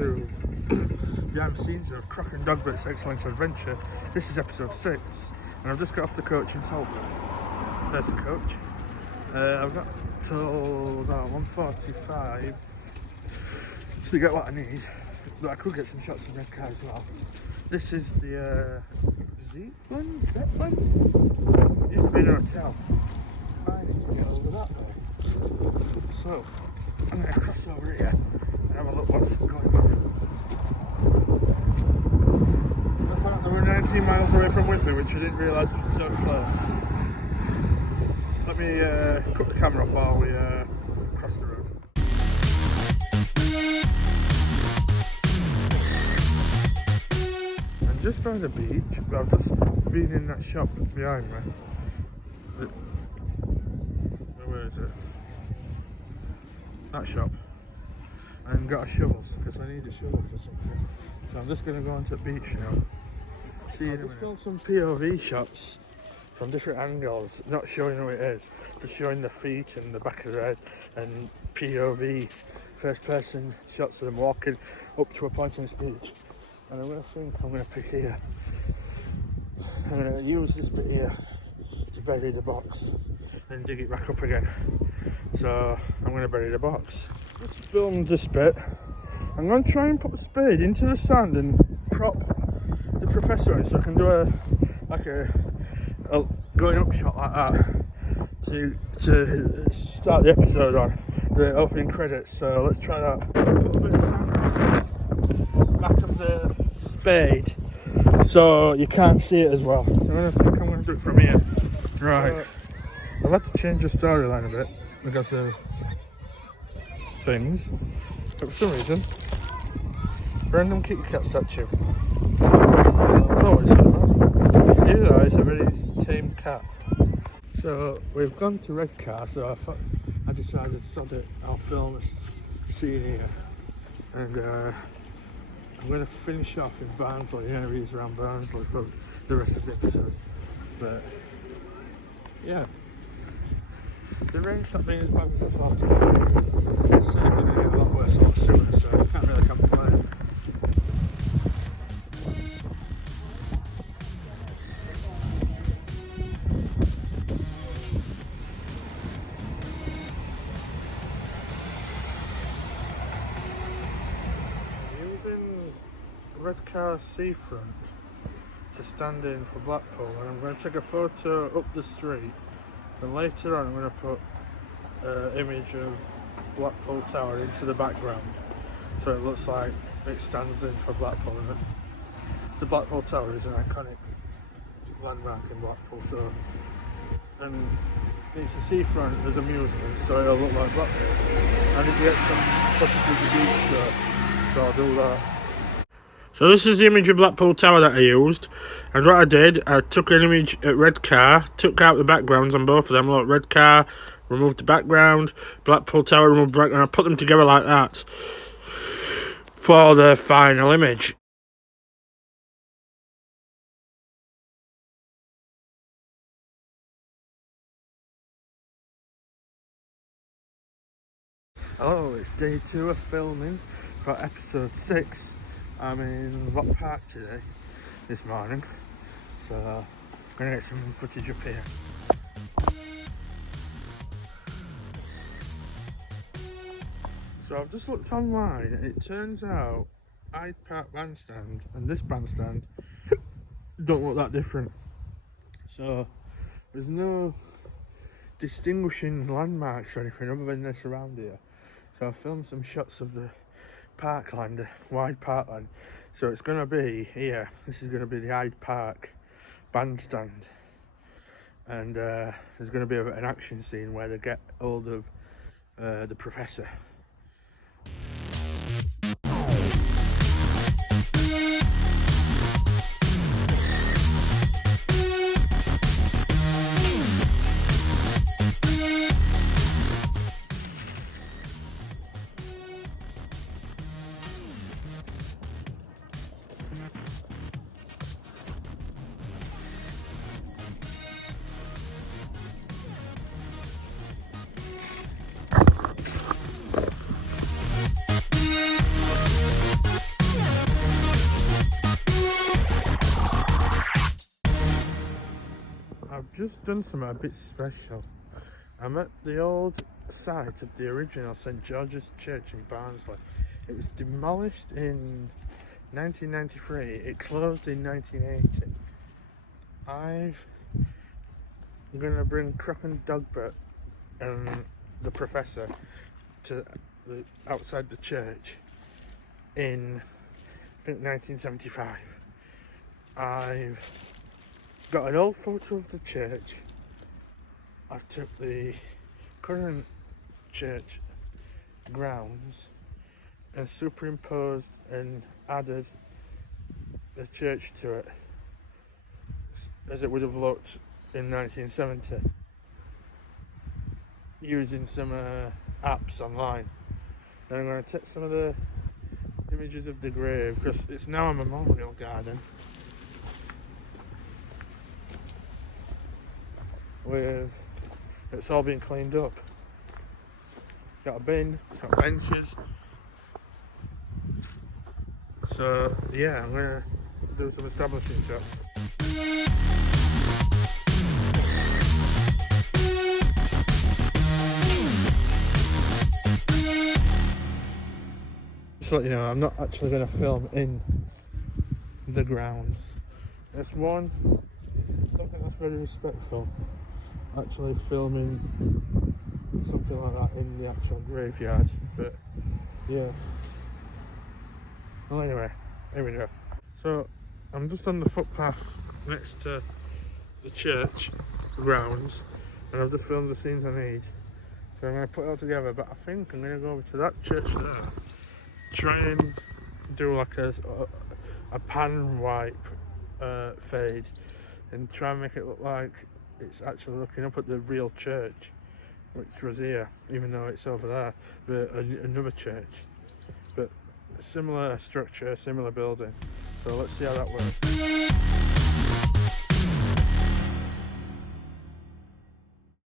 to behind the scenes of Croc and Dogbert's Excellent Adventure. This is episode 6, and I've just got off the coach in Saltburn. There's the coach. I've got till about 1:45 to get what I need, but I could get some shots of Redcar as well. This is the Zeppelin? It used to be an hotel. I need to get over that though. So, I'm going to cross over here and have a look what's going on. Apparently we're 19 miles away from Whitby, which I didn't realise was so close. Let me cut the camera off while we cross the road. I'm just by the beach, but I've just been in that shop behind me. Where is it? That shop. And got a shovel, because I need a shovel for something. So I'm just going to go onto the beach now. See you in a minute. Just filmed some POV shots from different angles, not showing who it is, just showing the feet and the back of the head, and POV, first person shots of them walking up to a point on this beach. And I'm going to pick here. And I'm going to use this bit here to bury the box, then dig it back up again. So I'm going to bury the box. Just filmed this bit. I'm going to try and put the spade into the sand and prop the professor on it so I can do a going up shot like that to start the episode on, the opening credits. So let's try that. Put a bit of sand back of the spade so you can't see it as well. So I think I'm going to do it from here. Right. I've had to change the storyline a bit because of things, but for some reason, random kitty cat statue. Oh, it's a very tame cat. So we've gone to Redcar, so I decided, sod it, I'll film a scene here, and I'm going to finish off in Barnsley, areas around Barnsley for the rest of the episode. But yeah, the rain's not being as bad as I thought it would be. It's certainly going to get a lot worse a lot sooner, so I can't really complain. Using Redcar seafront to stand in for Blackpool, and I'm going to take a photo up the street. And later on I'm going to put an image of Blackpool Tower into the background, so it looks like it stands in for Blackpool. And the Blackpool Tower is an iconic landmark in Blackpool, so, and it's a seafront as amusement, so it'll look like Blackpool. I need to get some footage of the beach, so I'll do that. So this is the image of Blackpool Tower that I used, and what I did, I took an image at Redcar, took out the backgrounds on both of them. Look, Redcar, removed the background, Blackpool Tower, removed the background. I put them together like that for the final image. Hello, it's day 2 of filming for episode 6. I'm in Lock Park today, this morning, so I'm going to get some footage up here. So I've just looked online, and it turns out Hyde Park Bandstand and this bandstand don't look that different. So there's no distinguishing landmarks or anything other than this around here. So I filmed some shots of the parkland, the wide parkland. So it's going to be here, this is going to be the Hyde Park Bandstand, and there's going to be an action scene where they get hold of the professor. just done something a bit special. I'm at the old site of the original St George's Church in Barnsley. It was demolished in 1993. It closed in 1980. I'm going to bring Croc and Dogbert and the professor to outside the church in, I think, 1975. I've got an old photo of the church. I took the current church grounds and superimposed and added the church to it as it would have looked in 1970 using some apps online. And I'm going to take some of the images of the grave because it's now a memorial garden with it's all been cleaned up. Got a bin, got benches. So yeah, I'm gonna do some establishing shots. Just to let you know, I'm not actually gonna film in the grounds. That's one. I don't think that's very respectful. Actually filming something like that in the actual graveyard, but yeah. Well, anyway, here we go. So I'm just on the footpath next to the church grounds, and I've just filmed the scenes I need. So I'm going to put it all together, but I think I'm going to go over to that church there, try and do like a pan wipe fade, and try and make it look like it's actually looking up at the real church, which was here, even though it's over there, another church. But similar structure, similar building. So let's see how that works.